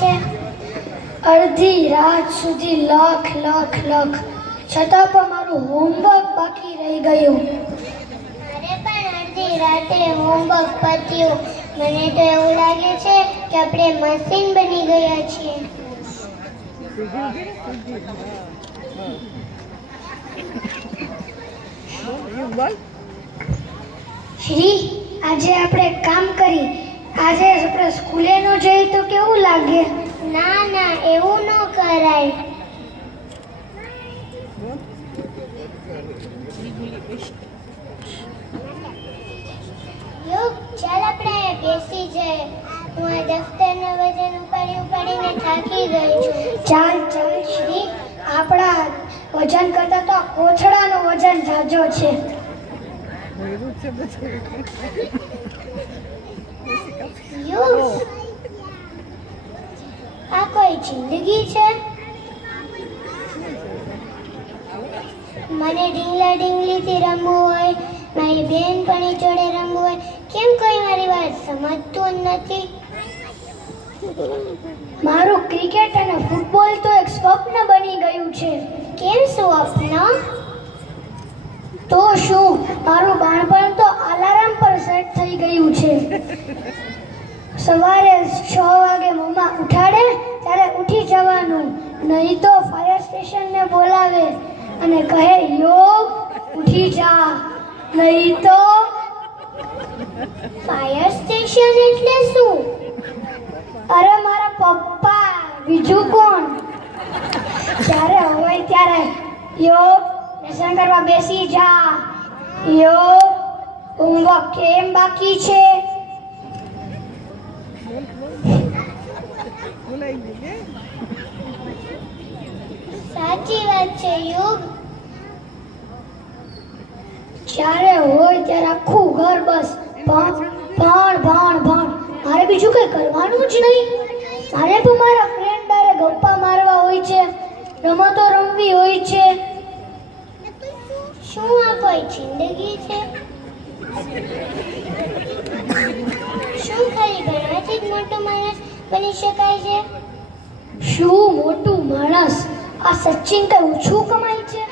છે? અડધી રાત સુધી લખ છતાં પણ મારું હોમવર્ક બાકી રહી ગયું. મારે પણ અડધી રાતે હોમવર્ક પત્યું. મને તો એવું લાગે છે કે આપણે મશીન બની ગયા છીએ. શ્રી, આજે આપણે કામ કરી. આજે આપણે સ્કૂલે ન જઈએ તો કેવું લાગે? ના, એવું ન કરાય. યુગ, ચાલ આપણે બેસી જઈએ. હું આ દફતરના વજન ઉપાડીને થાકી ગઈ છું. ચાલ શ્રી, આપણા વજન કરતા તો આ કોથળાનો વજન જાજો છે. યુગ, આ કોઈ જિંદગી છે? મને ડીંગલા ડીંગલીથી રમવું હોય, મારી બહેનપણી જોડે રમવું હોય, કેમ કોઈ મારી વાત સમજતું નથી? મારું ક્રિકેટ અને ફૂટબોલ તો એક સ્વપ્ન બની ગયું છે. કેમ સ્વપ્ન? તો શું, મારું બાળપણ તો અલાર્મ પર સેટ થઈ ગયું છે. સવારે 6 વાગે મમ્મા ઉઠાડે ત્યારે ઉઠી જવાનું, નહીં તો ફાયર સ્ટેશનને બોલાવે અને કહે યોગ ઉઠી જા, નહીં તો. ફાયર સ્ટેશન એટલે શું? અરે મારા પપ્પા, બીજું કોણ? જ્યારે હોય ત્યારે યોગ લેસન કરવા બેસી જા, યોગ હોમવર્ક કેમ બાકી છે? સાચી વાત છે યુગ. જ્યારે હોય ત્યારે આખું ઘર બસ ભણ. મારે બીજું કઈ કરવાનું જ નહીં. મારે પણ મારા ફ્રેન્ડ હારે ગપ્પા મારવા હોય છે, રમતો રમવી હોય છે. શું આ કોઈ જિંદગી છે? શું ખાલી ભણવાથી જ મોટો માણસ બની શકાય છે? શું મોટું માણસ? આ સચિન કઈ ઓછું કમાય છે?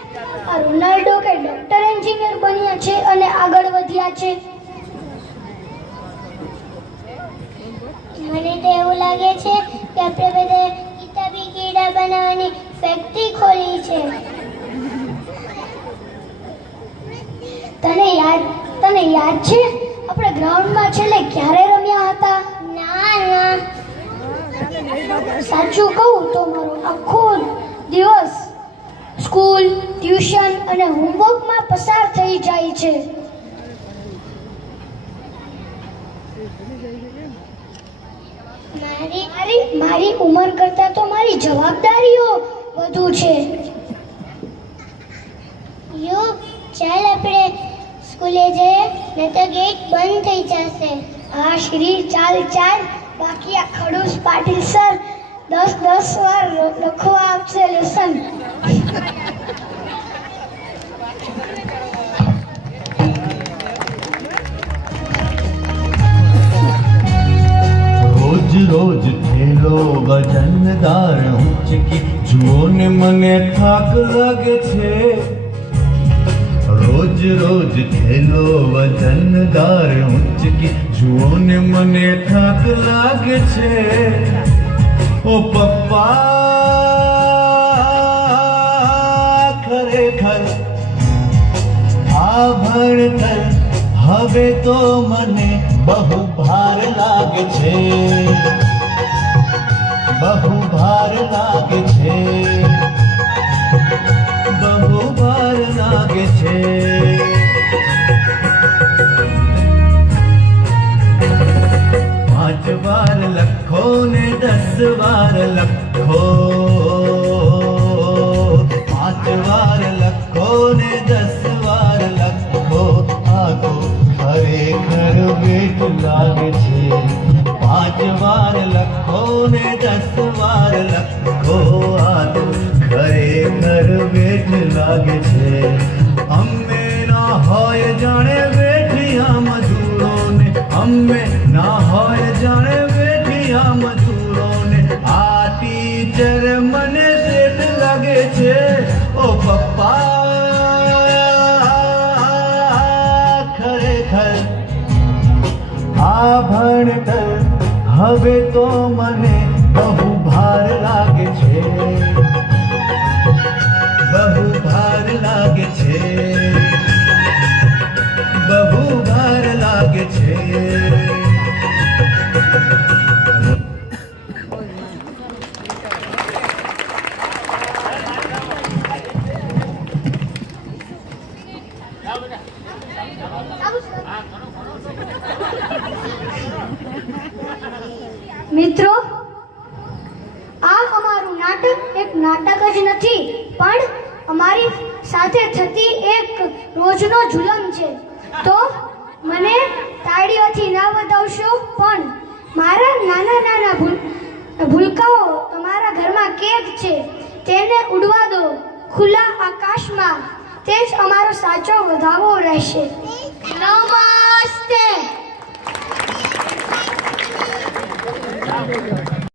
આ રોનાલ્ડો કે ડોક્ટર એન્જિનિયર બન્યા છે અને આગળ વધ્યા છે? મને તો એવું લાગે છે કે આપણે બધા કિતાબી કીડા બનાવવાની ફેક્ટરી ખોલી છે. તને યાદ છે આપણે ગ્રાઉન્ડમાં છેલ્લે ક્યારે રમ્યા હતા? ના. સાચું કહું તો મારો આખો દિવસ સ્કૂલ, ટ્યુશન અને હોમવર્કમાં પસાર થઈ જાય છે. મારી ઉંમર કરતા તો મારી જવાબદારીઓ વધુ છે. યુગ, ચાલ આપણે સ્કૂલે જઈએ, નહીં તો ગેટ બંધ થઈ જશે. હા શ્રી, ચાલ. બાકી આ ખડૂસ પાટીલ સર 10 વાર લખવા આપશે લેસન. રોજ થેલો વજનદાર ઊંચકી જુઓ ને મને થાક લાગે છે. રોજ થેલો વજનદાર ઊંચકી જુઓ ને મને થાક લાગે છે. ઓ પપ્પા, ખરેખર આ ભણતર હવે તો મને બહુ ભાર લાગે છે. બહુ ભાર લાગે છે. 5 વાર લખો ને 10 વાર લખો. 5 વાર લખો ને 10 વાર લખો. આ તો ખરેખર વેટ લાગે છે. 5 વાર લખો ને 10 વાર લખો. આ તો ખરેખર વેટ લાગે છે. અમે ના હોય જાણે વેઠિયા મજૂરોને, અમે ના હોય જાણે વેઠિયા મજૂર ને આ ટીચર મને શેઠ લાગે છે ઓ પપ્પા ખરેખર આ ભણતર હવે તો મને બહુ ભાર લાગે છે બહુ ભાર લાગે છે બહુ ભાર લાગે છે મિત્રો, આ અમારું નાટક એક નાટક જ નથી પણ અમારી સાથે થતી એક રોજનો જુલમ છે. તો મને તાળીઓથી ના વધાવશો, પણ મારા નાના નાના ભૂલકાઓ તમારા ઘરમાં કેદ છે, તેને ઉડવા દો ખુલ્લા આકાશમાં. તે જ અમારો સાચો વધાવો રહેશે. નમઃ